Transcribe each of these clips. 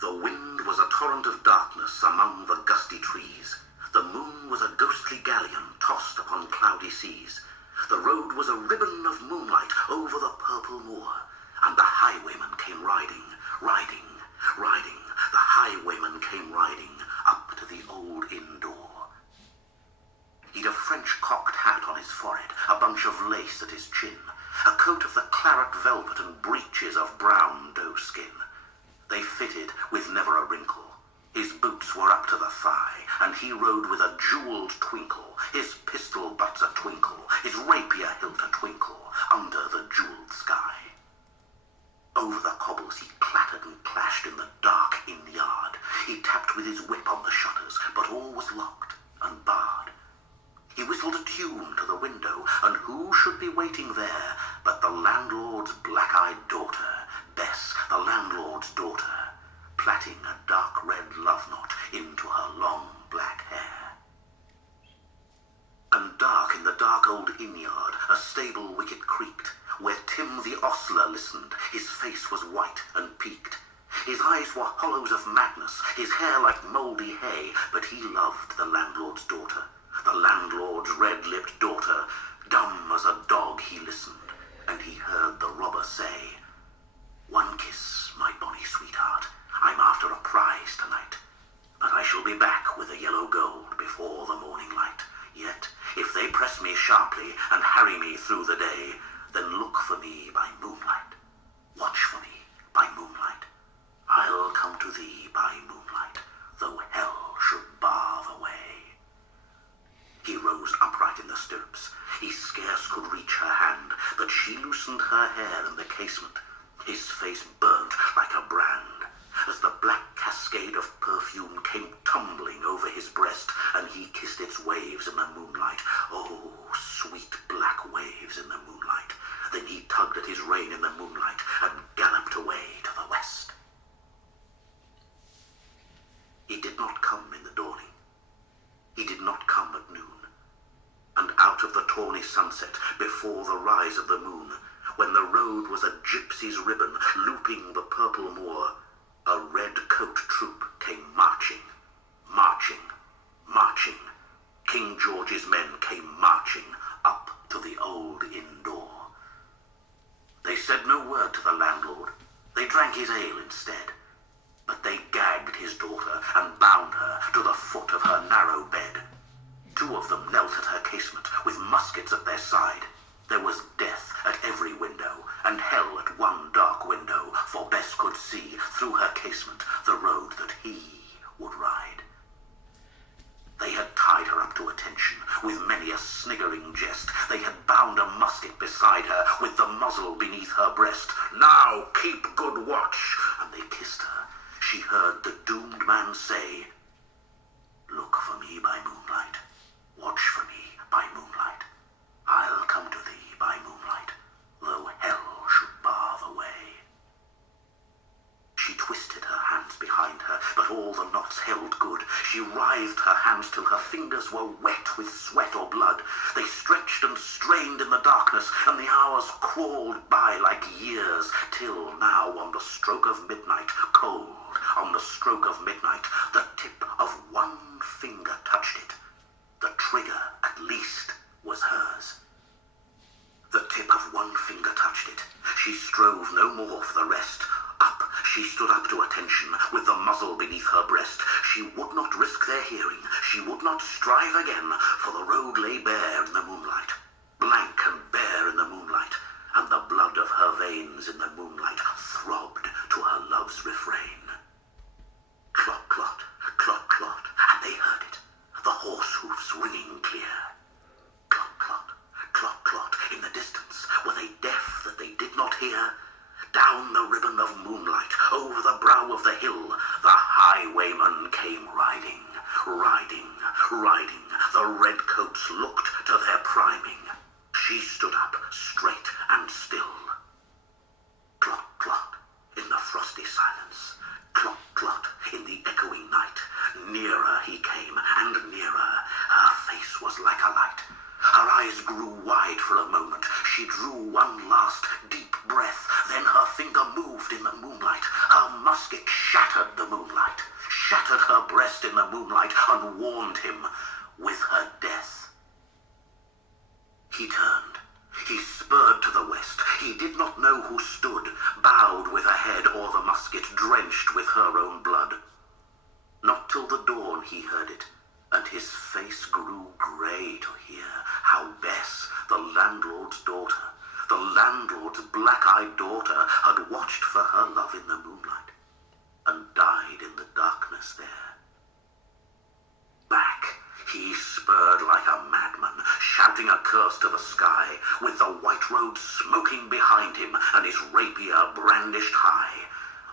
The wind was a torrent of darkness among the gusty trees. The moon was a ghostly galleon tossed upon cloudy seas. The road was a ribbon of moonlight over the purple moor, and the highwayman came riding, riding, riding. The highwayman came riding up to the old inn door. He'd a French cocked hat on his forehead, a bunch of lace at his chin, a coat of the claret velvet and breeches of brown doe skin. They fitted with never a wrinkle. His boots were up to the thigh, and he rode with a jeweled twinkle, his pistol butts a twinkle, his rapier hilt a twinkle, under the jeweled sky. Over the cobbles he clattered and clashed in the dark inn yard. He tapped with his whip on the shutters, but all was locked and barred. He whistled a tune to the window, and who should be waiting there but the landlord's black-eyed daughter, Bess, the landlord's daughter, plaiting a dark red love knot into her long black hair. And dark in the dark old inn-yard, a stable wicket creaked, where Tim the ostler listened. His face was white and peaked. His eyes were hollows of madness, his hair like mouldy hay, but he loved the landlord's daughter. The landlord's red-lipped daughter, dumb as a dog he listened, and he heard the robber say, "One kiss, my bonny sweetheart, I'm after a prize tonight, but I shall be back with the yellow gold before the morning light. Yet, if they press me sharply and harry me through the day, then look for me by moonlight, watch for me by moonlight. I'll come to thee by moonlight, though hell should bar the way." He rose upright in the stirrups. He scarce could reach her hand, but she loosened her hair in the casement. His face burnt like a brand, as the black cascade of perfume came tumbling over his breast, and he kissed its waves in the moonlight. Oh, sweet black waves in the moonlight. Then he tugged at his rein in the moonlight and galloped away to the west. He did not come in the dawning. He did not come at noon. And out of the tawny sunset, before the rise of the moon, when the road was a gypsy's ribbon looping the purple moor, a red-coat troop came marching, marching, marching. King George's men came marching up to the old inn door. They said no word to the landlord. They drank his ale instead. But they gagged his daughter and bound her to the foot of her narrow bed. Two of them knelt at her casement with muskets at their side. There was death at every window, and hell at one dark window, for Bess could see through her casement the road that he would ride. They had tied her up to attention with many a sniggering jest. They had bound a musket beside her with the muzzle beneath her breast. "Now keep good watch," and they kissed her. She heard the doomed man say, "Look for me by moonlight, watch for me by moonlight. I'll come to thee by moonlight, though hell should bar the way." She twisted her hands behind her, but all the knots held good. She writhed her hands till her fingers were wet with sweat or blood. They stretched and strained in the darkness, and the hours crawled by like years, till now on the stroke of midnight, cold, on the stroke of midnight, the tip of one finger touched it. The trigger, at least, was hers. The tip of one finger touched it. She strove no more for the rest. Up, she stood up to attention, with the muzzle beneath her breast. She would not risk their hearing. She would not strive again, for the road lay bare in the moonlight, blank and bare in the moonlight, and the blood of her veins in the moonlight throbbed to her love's refrain. Clot, clot, clot, clot, and they heard it, the horse hoofs ringing clear. Clot, clot, clot, clot, in the distance, were they deaf that they did not hear? Down the ribbon of moonlight, over the brow of the hill, the highwayman came riding, riding, riding. The redcoats looked to their priming. She stood up, straight and still. Clot, clot, in the frosty silence. Clot, clot, in the echoing night. Nearer he came, and nearer. Her face was like a light. Her eyes grew wide for a moment. She drew one last deep breath. Then her finger moved in the moonlight. Her musket shattered the moonlight, shattered her breast in the moonlight, and warned him with her death. He turned. He spurred to the west. He did not know who stood, bowed with her head o'er the musket, drenched with her own blood. Not till the dawn he heard it, and his face grew grey to hear how Bess, the landlord's daughter, the landlord's black-eyed daughter, had watched for her love in the moonlight, and died in the darkness there. Back he spurred like a madman, shouting a curse to the sky, with the white road smoking behind him, and his rapier brandished high.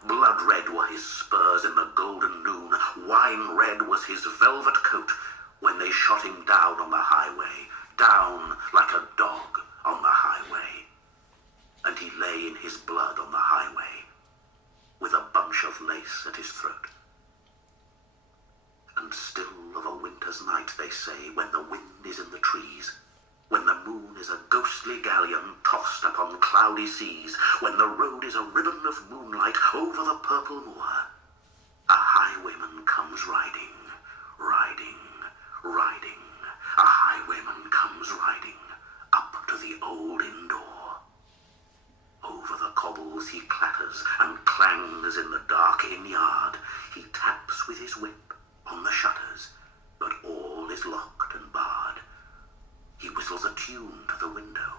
Blood-red were his spurs in the golden noon, wine-red was his velvet coat, when they shot him down on the highway, down like a dog on the highway. And he lay in his blood on the highway, with a bunch of lace at his throat. And still of a winter's night, they say, when the wind is in the trees, when the moon is a ghostly galleon tossed upon cloudy seas, when the road is a ribbon of moonlight over the purple moor, a highwayman comes riding, riding, riding. A highwayman comes riding up to the old inn door. Over the cobbles he clatters and clangs in the dark inn yard. He taps with his whip on the shutters, but all is locked and barred. He whistles a tune to the window,